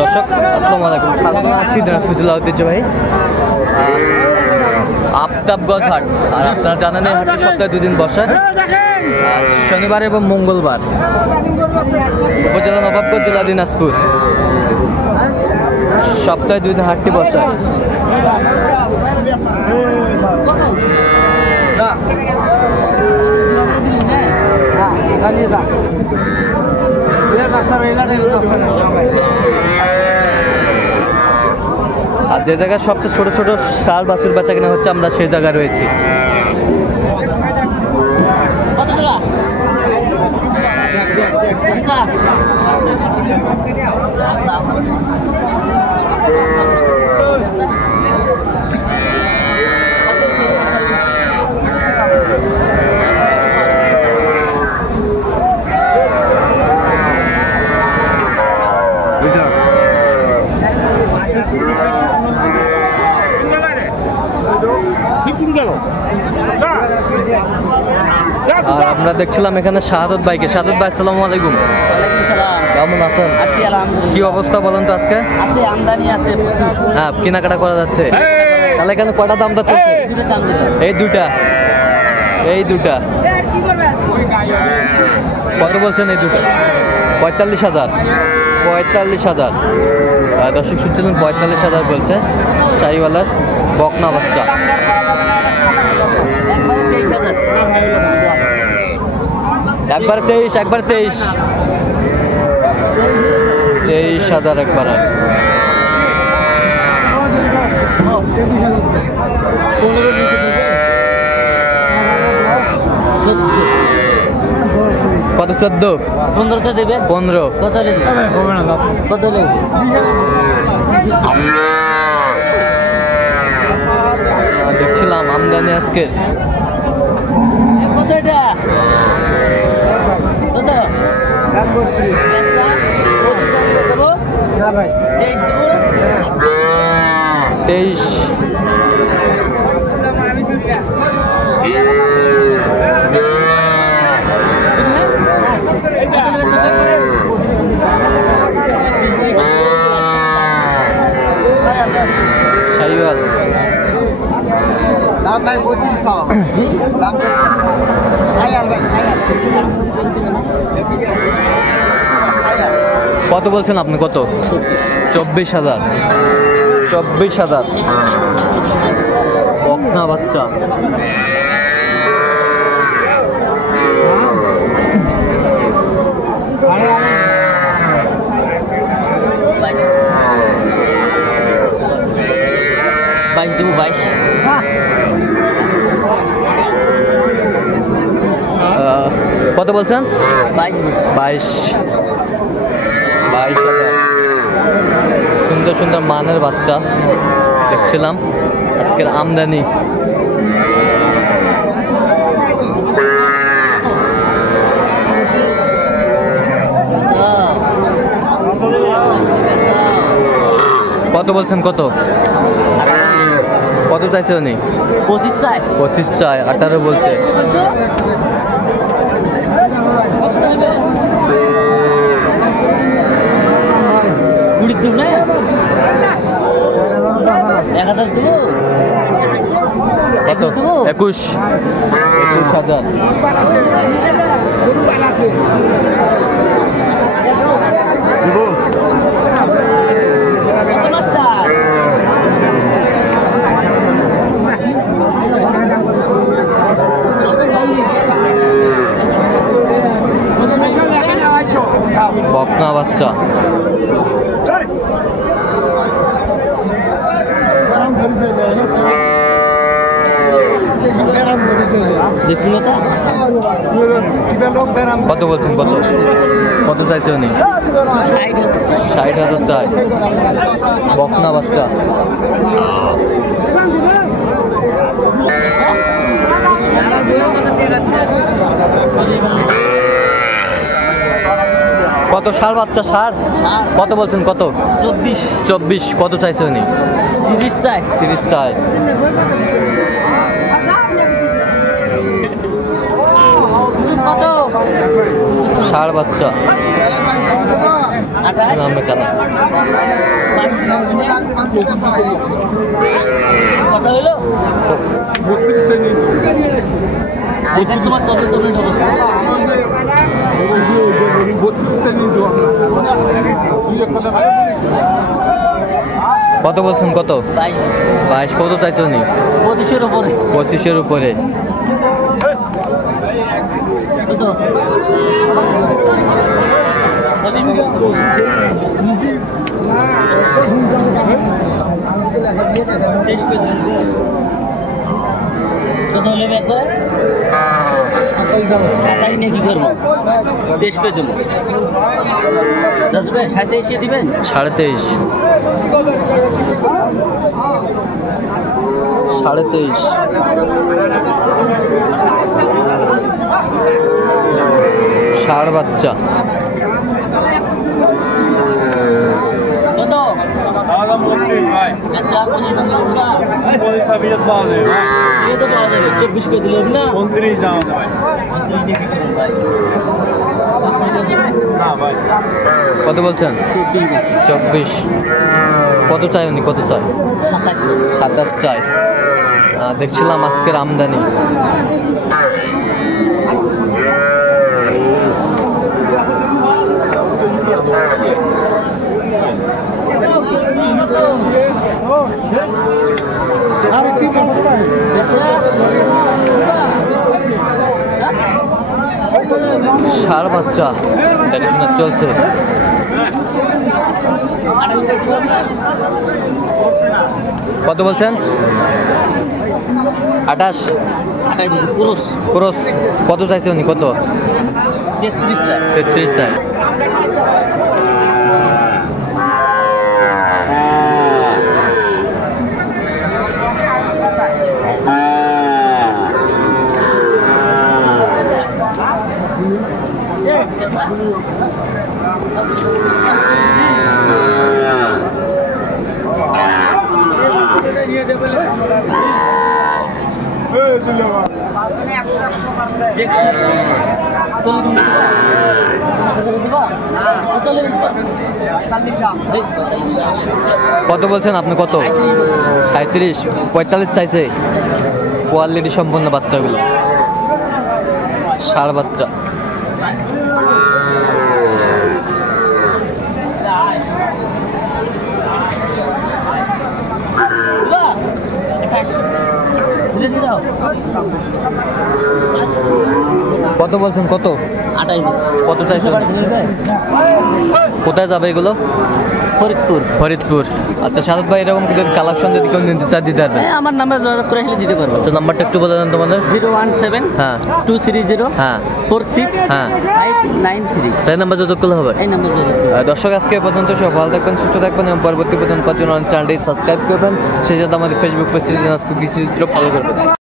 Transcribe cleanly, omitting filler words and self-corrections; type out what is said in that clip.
দর্শক আসসালামু আলাইকুম, স্বাগত আছি দিনাজপুর ঐতিহ্যবাহী আফতাবগঞ্জ হাট। আর আপনারা জানেন এই হাটটি সপ্তাহে 2 দিন বসে, শনিবার এবং মঙ্গলবার। উপজেলা নবাবগঞ্জ, জেলা দিনাজপুর। সপ্তাহে 2 দিন হাটটি বসে। আর যে জায়গায় সবচেয়ে ছোট ছোট ষাঁড় বাছুর বেচা কিনা হচ্ছে, আমরা সেই জায়গায় রয়েছি। আর আমরা দেখছিলাম এখানে শাহাদত ভাইকে। শাহাদত ভাই, আসসালামু আলাইকুম। কেমন আছেন? কি অবস্থা বলেন তো আজকে? হ্যাঁ, কেনাকাটা করা যাচ্ছে। তাহলে এখানে কয়টা দাম চলছে? এই দুটা কত বলছেন? এই দুটা 45,000। 45,000 দর্শক শুনছিলেন, 45,000 বলছে। শাহিওয়ালার বকনা বাচ্চা। একবার 23,000 একবারে। কত? 14? 15 দেবে। 15 কত? দেখছিলাম আমদানি আজকে। তেইশ। শাহিওয়াল কত বলছেন আপনি? কত? 24,000। 24,000 বকনা বাচ্চা। কত বলছেন? 22,000। সুন্দর সুন্দর মানের বাচ্চা দেখছিলাম আজকের আমদানি। কত বলছেন? কত চাইছে উনি? 25 চাই। 18 বলছে। কত? 21,000। বকনা বাচ্চা। কত বলছেন? কত চাইছে উনি? 60,000 চাই। বকনা বাচ্চা। কত? ষাঁড় বাচ্চা। ষাঁড় কত বলছেন? কত? 24। কত চাইছে উনি? 30 চাই। ষাঁড় বাচ্চা নামে কালা। কথা হলো এখানে তোমার তবে তবে কত বলছেন? কত? 22। কত চাইছো নি? 25-এর উপরে। 25-এর উপরে। কত হলে বেচবো? 27 নিয়ে কি করবো? 23 করে দেবো। 27 দিবেন? 23.5। 23.5। ষাঁড় বাচ্চা। কত? আচ্ছা 24 করে দিলেন না? 29 দাম ভাই। 29 নিয়ে কি করবো ভাই? না ভাই। কত বলছেন? 24। কত চাই উনি? কত চাই? 27 চাই। দেখছিলাম আজকের আমদানি। ষাঁড় বাচ্চা দেখাশোনা চলছে। কত বলছেন? 28। পুরুষ। কত চাইছে উনি? কত? 33 চাই। কত বলছেন আপনি? কত? 37। 45 চাইছে। কোয়ালিটি সম্পন্ন বাচ্চাগুলো। ষাঁড় বাচ্চা। কত বলছেন? কত? 28। কত চাইছে? কোথায় যাবে এগুলো? ফরিদপুর। আচ্ছা সাদত ভাই, এরকম কালেকশন যদি কেউ নিতে চায় দিতে পারবেন? আমার নাম্বার করে দিতে পারবো। আচ্ছা নাম্বারটা একটু বলে দেন তোমাদের। 017 হ্যাঁ 230 হ্যাঁ 46 হ্যাঁ 593। চাই নাম্বার যত করলে হবে। এই নাম্বার দর্শক আজকে পর্যন্ত সব ভালো থাকবেন, সুস্থ থাকবেন এবং পরবর্তী পর্যন্ত চ্যানেলটি সাবস্ক্রাইব করবেন। সেই সাথে আমাদের ফেসবুক পেজ দিনাজপুর কৃষি চিত্র ফলো করবেন।